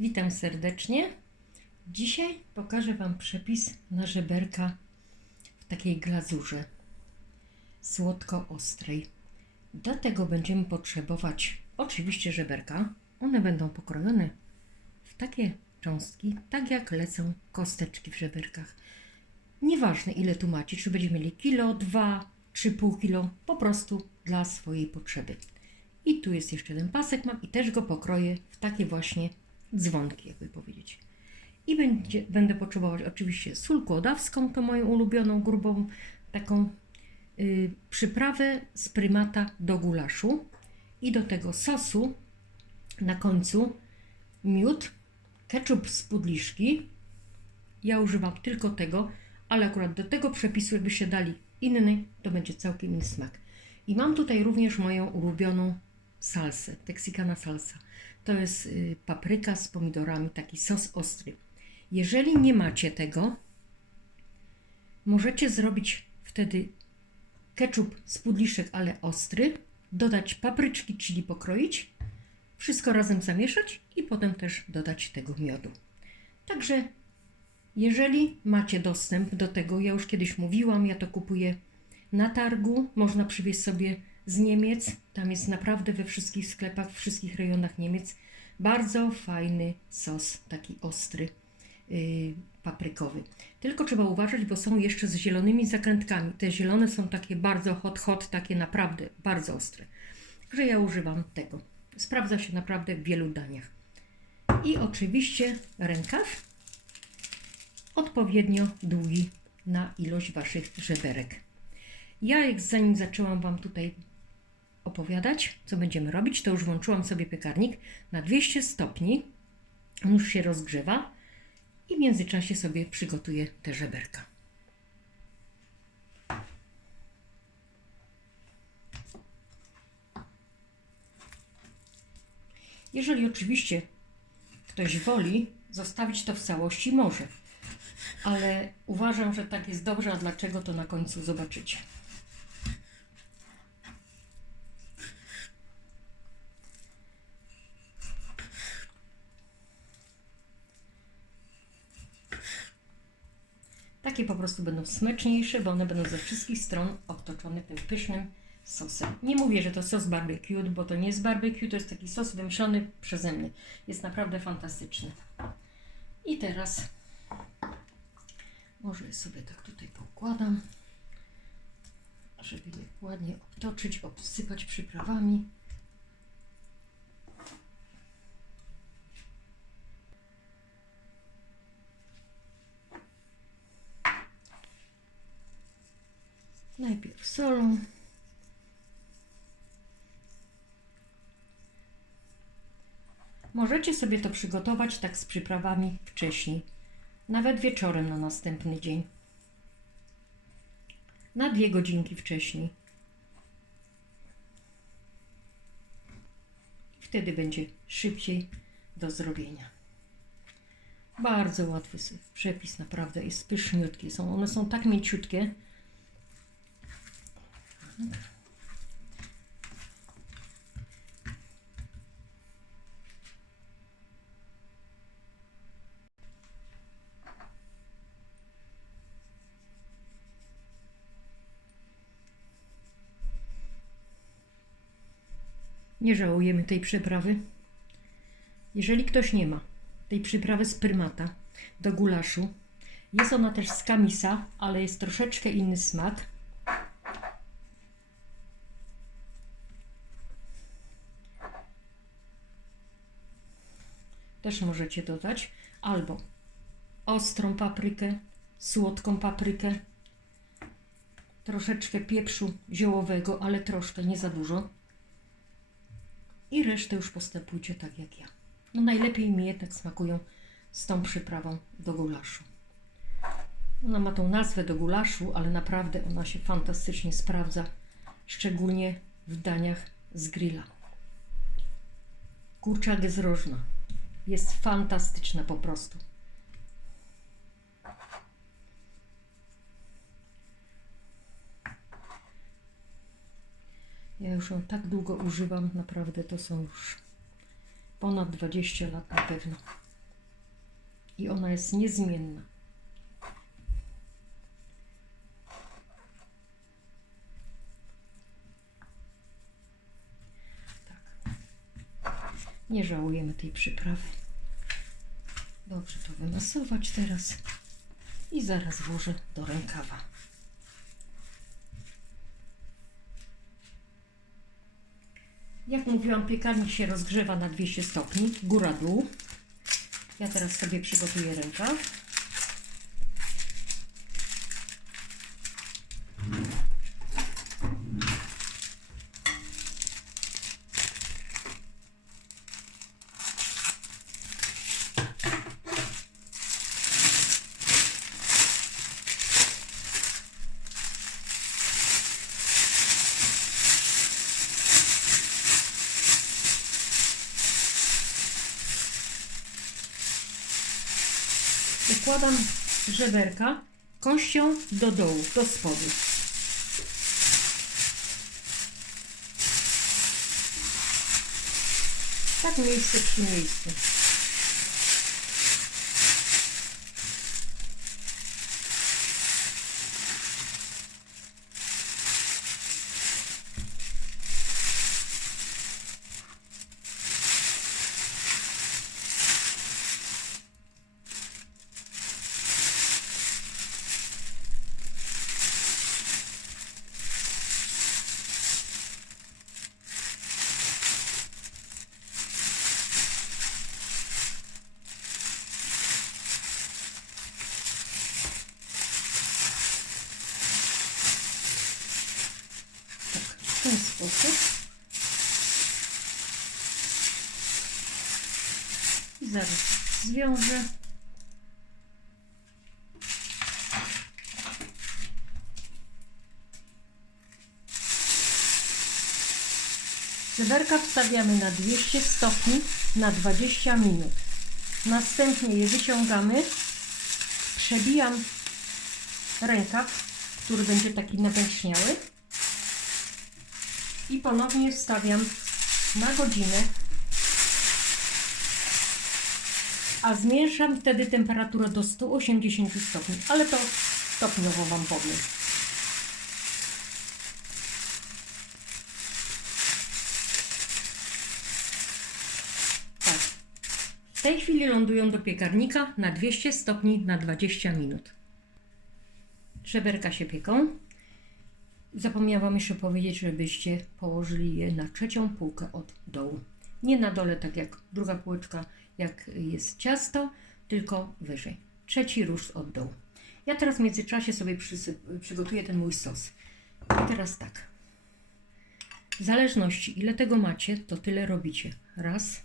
Witam serdecznie. Dzisiaj pokażę Wam przepis na żeberka w takiej glazurze słodko-ostrej. Do tego będziemy potrzebować oczywiście żeberka. One będą pokrojone w takie cząstki, tak jak lecą kosteczki w żeberkach. Nieważne ile tu macie, czy będziecie mieli kilo, dwa, trzy pół kilo, po prostu dla swojej potrzeby. I tu jest jeszcze jeden pasek mam i też go pokroję w takie właśnie dzwonki, jakby powiedzieć. I będzie, będę potrzebować oczywiście sól kłodawską, to moją ulubioną, grubą, taką y, przyprawę z prymata do gulaszu. I do tego sosu na końcu miód, ketchup z pudliszki. Ja używam tylko tego, ale akurat do tego przepisu, jakbyście dali inny, to będzie całkiem inny smak. I mam tutaj również moją ulubioną salsę, teksykana salsa. To jest y, papryka z pomidorami, taki sos ostry. Jeżeli nie macie tego, możecie zrobić wtedy ketchup z pudliszek, ale ostry, dodać papryczki, czyli pokroić, wszystko razem zamieszać i potem też dodać tego miodu. Także jeżeli macie dostęp do tego, ja już kiedyś mówiłam, ja to kupuję na targu, można przywieźć sobie z Niemiec. Tam jest naprawdę we wszystkich sklepach, w wszystkich rejonach Niemiec bardzo fajny sos, taki ostry, yy, paprykowy. Tylko trzeba uważać, bo są jeszcze z zielonymi zakrętkami. Te zielone są takie bardzo hot, hot, takie naprawdę bardzo ostre. Także ja używam tego. Sprawdza się naprawdę w wielu daniach. I oczywiście rękaw odpowiednio długi na ilość Waszych żeberek. Ja, zanim zaczęłam Wam tutaj opowiadać, co będziemy robić, to już włączyłam sobie piekarnik na 200 stopni. On już się rozgrzewa i w międzyczasie sobie przygotuję te żeberka. Jeżeli oczywiście ktoś woli zostawić to w całości, może. Ale uważam, że tak jest dobrze, a dlaczego to na końcu zobaczycie. Po prostu będą smyczniejsze, bo one będą ze wszystkich stron otoczone tym pysznym sosem. Nie mówię, że to sos barbecue, bo to nie jest barbecue, to jest taki sos wymyślony przeze mnie. Jest naprawdę fantastyczny. I teraz może sobie tak tutaj poukładam, żeby je ładnie obtoczyć, obsypać przyprawami. Najpierw solą. Możecie sobie to przygotować tak z przyprawami wcześniej, nawet wieczorem na następny dzień. Na dwie godzinki wcześniej. Wtedy będzie szybciej do zrobienia. Bardzo łatwy przepis, naprawdę jest pyszniutki. Są, one są tak mięciutkie, nie żałujemy tej przyprawy. Jeżeli ktoś nie ma tej przyprawy z prymata do gulaszu, jest ona też z kamisa, ale jest troszeczkę inny smak. Też możecie dodać, albo ostrą paprykę, słodką paprykę, troszeczkę pieprzu ziołowego, ale troszkę, nie za dużo. I resztę już postępujcie tak jak ja. No najlepiej mi jednak smakują z tą przyprawą do gulaszu. Ona ma tą nazwę do gulaszu, ale naprawdę ona się fantastycznie sprawdza, szczególnie w daniach z grilla. Kurczak jest rożna. Jest fantastyczna po prostu. Ja już ją tak długo używam, naprawdę to są już ponad 20 lat na pewno. I ona jest niezmienna. Nie żałujemy tej przyprawy. Dobrze to wymasować teraz i zaraz włożę do rękawa. Jak mówiłam, piekarnik się rozgrzewa na 200 stopni, góra-dół. Ja teraz sobie przygotuję rękaw. Układam żeberka kością do dołu, do spodu. Tak miejsce przy miejscu. Tak, w ten sposób. I zwiążę. Żeberka wstawiamy na 200 stopni na 20 minut. Następnie je wyciągamy. Przebijam rękaw, który będzie taki nawęźniały i ponownie wstawiam na godzinę, a zmniejszam wtedy temperaturę do 180 stopni, ale to stopniowo Wam powiem. Tak. W tej chwili lądują do piekarnika na 200 stopni na 20 minut. Żeberka się pieką. Zapomniałam jeszcze powiedzieć, żebyście położyli je na trzecią półkę od dołu. Nie na dole, tak jak druga półeczka, jak jest ciasto, tylko wyżej. Trzeci róż od dołu. Ja teraz w międzyczasie sobie przygotuję ten mój sos. I teraz tak. W zależności ile tego macie, to tyle robicie. Raz,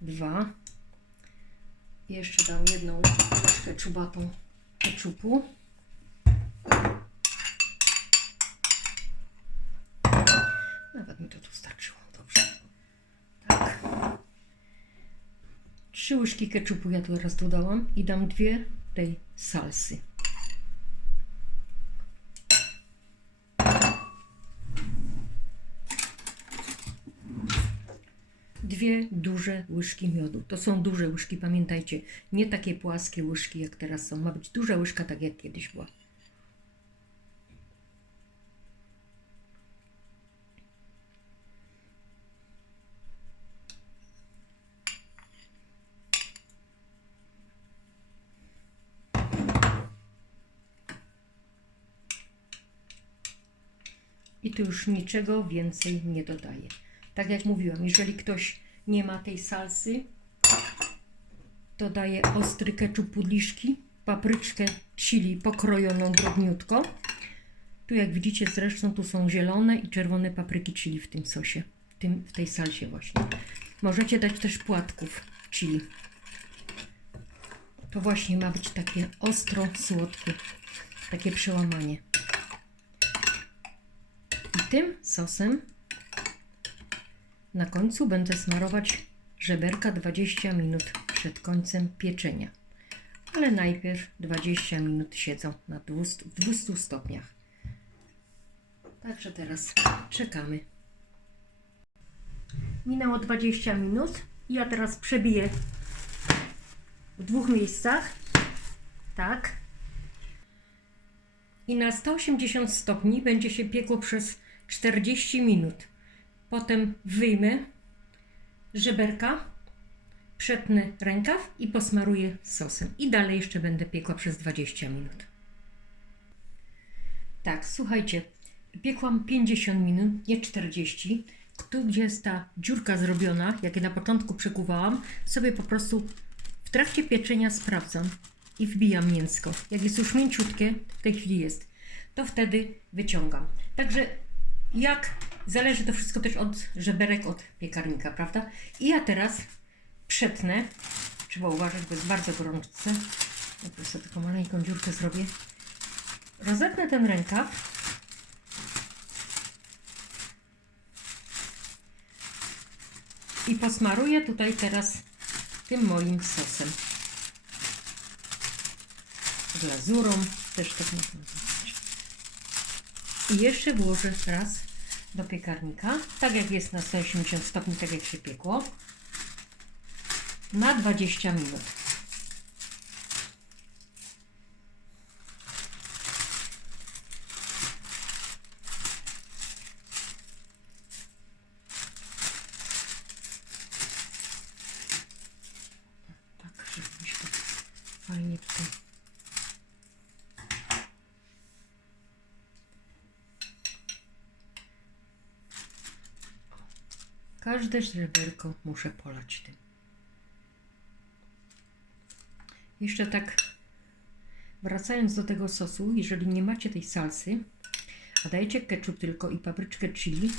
dwa. Jeszcze dam jedną łyżkę czubatą keczupu. Nawet mi to tu starczyło. Dobrze. Tak. Trzy łyżki keczupu ja teraz dodałam i dam dwie tej salsy. Dwie duże łyżki miodu. To są duże łyżki, pamiętajcie. Nie takie płaskie łyżki jak teraz są. Ma być duża łyżka, tak jak kiedyś była. Tu już niczego więcej nie dodaję. Tak jak mówiłam, jeżeli ktoś nie ma tej salsy, dodaję ostry keczup pudliszki, papryczkę chili pokrojoną drobniutko. Tu jak widzicie zresztą tu są zielone i czerwone papryki chili w tym sosie, w, tym, w tej salsie właśnie. Możecie dać też płatków chili. To właśnie ma być takie ostro słodkie, takie przełamanie. Tym sosem na końcu będę smarować żeberka 20 minut przed końcem pieczenia. Ale najpierw 20 minut siedzą na 200, w 200 stopniach. Także teraz czekamy. Minęło 20 minut i ja teraz przebiję w dwóch miejscach. Tak. I na 180 stopni będzie się piekło przez 40 minut. Potem wyjmę żeberka, przetnę rękaw i posmaruję sosem. I dalej jeszcze będę piekła przez 20 minut. Tak, słuchajcie, piekłam 50 minut, nie 40. Tu, gdzie jest ta dziurka zrobiona, jak je na początku przekuwałam, sobie po prostu w trakcie pieczenia sprawdzam i wbijam mięsko. Jak jest już mięciutkie, w tej chwili jest, to wtedy wyciągam. Także jak zależy to wszystko też od żeberek, od piekarnika, prawda? I ja teraz przetnę. Trzeba uważać, bo jest bardzo gorące. Ja po prostu taką maleńką dziurkę zrobię. Rozetnę ten rękaw. I posmaruję tutaj teraz tym moim sosem. Glazurą też tak można zrobić. I jeszcze włożę raz do piekarnika, tak jak jest na 180 stopni, tak jak się piekło, na 20 minut. Tak, żeby mi się to fajnie tutaj Każde żeberko muszę polać tym. Jeszcze tak wracając do tego sosu, jeżeli nie macie tej salsy, a dajecie ketchup tylko i papryczkę chili,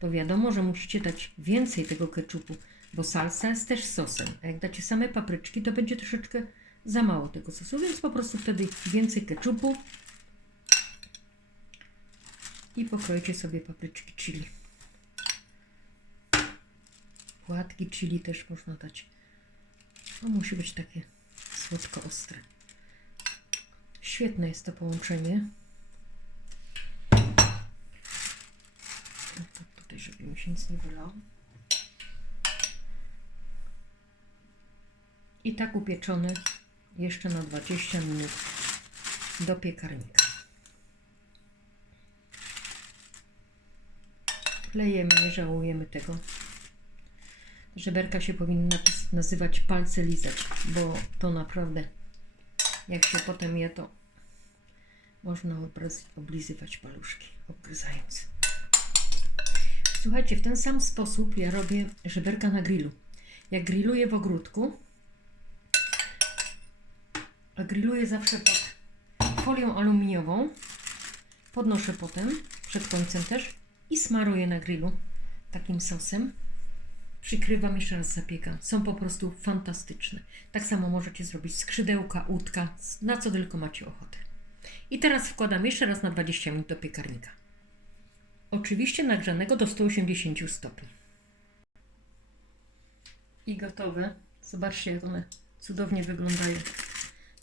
to wiadomo, że musicie dać więcej tego ketchupu, bo salsa jest też sosem. A jak dacie same papryczki, to będzie troszeczkę za mało tego sosu, więc po prostu wtedy więcej ketchupu i pokroicie sobie papryczki chili. Płatki chili też można dać. To musi być takie słodko-ostre. Świetne jest to połączenie. No to tutaj, żeby mi się nic nie wylało. I tak upieczone jeszcze na 20 minut do piekarnika. Lejemy, nie żałujemy tego. Żeberka się powinna nazywać palce lizać, bo to naprawdę, jak się potem je, to można oblizywać paluszki, obgryzając. Słuchajcie, w ten sam sposób ja robię żeberka na grillu. Jak grilluję w ogródku, grilluję zawsze pod folią aluminiową, podnoszę potem, przed końcem też i smaruję na grillu takim sosem przykrywam jeszcze raz zapiekam. Są po prostu fantastyczne. Tak samo możecie zrobić skrzydełka, łódka, na co tylko macie ochotę. I teraz wkładam jeszcze raz na 20 minut do piekarnika. Oczywiście nagrzanego do 180 stopni. I gotowe. Zobaczcie, jak one cudownie wyglądają.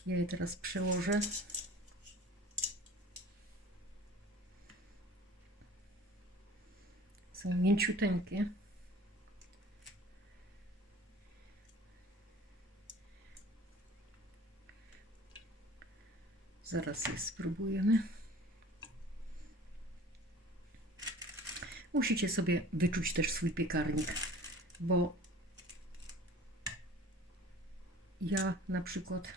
Ja je teraz przełożę. Są mięciuteńkie. Zaraz je spróbujemy. Musicie sobie wyczuć też swój piekarnik, bo ja na przykład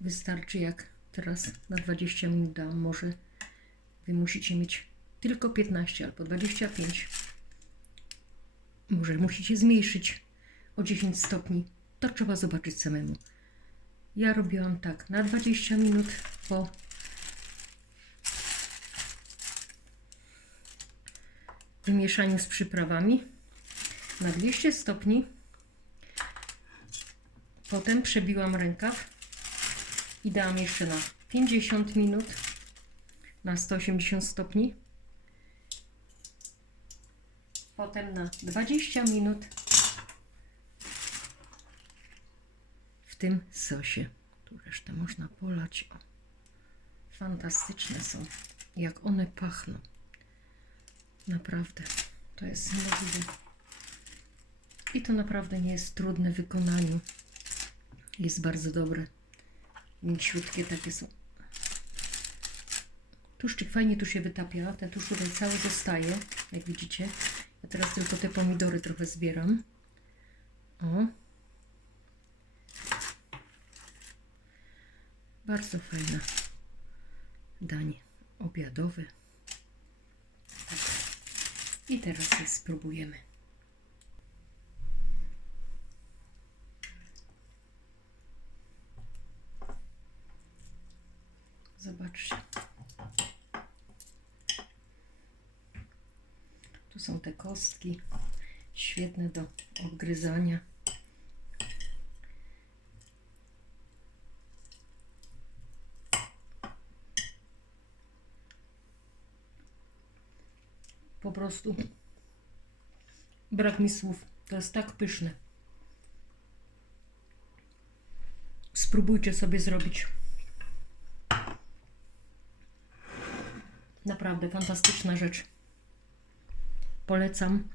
wystarczy jak teraz na 20 minut dam, może wy musicie mieć tylko 15 albo 25. Może musicie zmniejszyć o 10 stopni. To trzeba zobaczyć samemu. Ja robiłam tak na 20 minut po wymieszaniu z przyprawami na 200 stopni. Potem przebiłam rękaw i dałam jeszcze na 50 minut na 180 stopni. Potem na 20 minut tym sosie. Tu resztę można polać. O. Fantastyczne są. Jak one pachną. Naprawdę. To jest niemożliwe. I to naprawdę nie jest trudne w wykonaniu. Jest bardzo dobre. Mięciutkie takie są. Tłuszczyk fajnie tu się wytapia. Ten tłuszcz tutaj cały zostaje, jak widzicie. Ja teraz tylko te pomidory trochę zbieram. O. Bardzo fajne danie obiadowe. I teraz je spróbujemy. Zobaczcie. Tu są te kostki. Świetne do obgryzania. Po prostu brak mi słów. To jest tak pyszne. Spróbujcie sobie zrobić. Naprawdę fantastyczna rzecz. Polecam.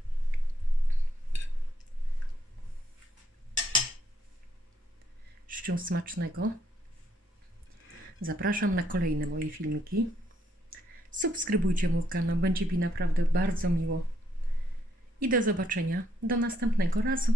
Życzę smacznego. Zapraszam na kolejne moje filmiki. Subskrybujcie mój kanał, będzie mi naprawdę bardzo miło. I do zobaczenia do następnego razu.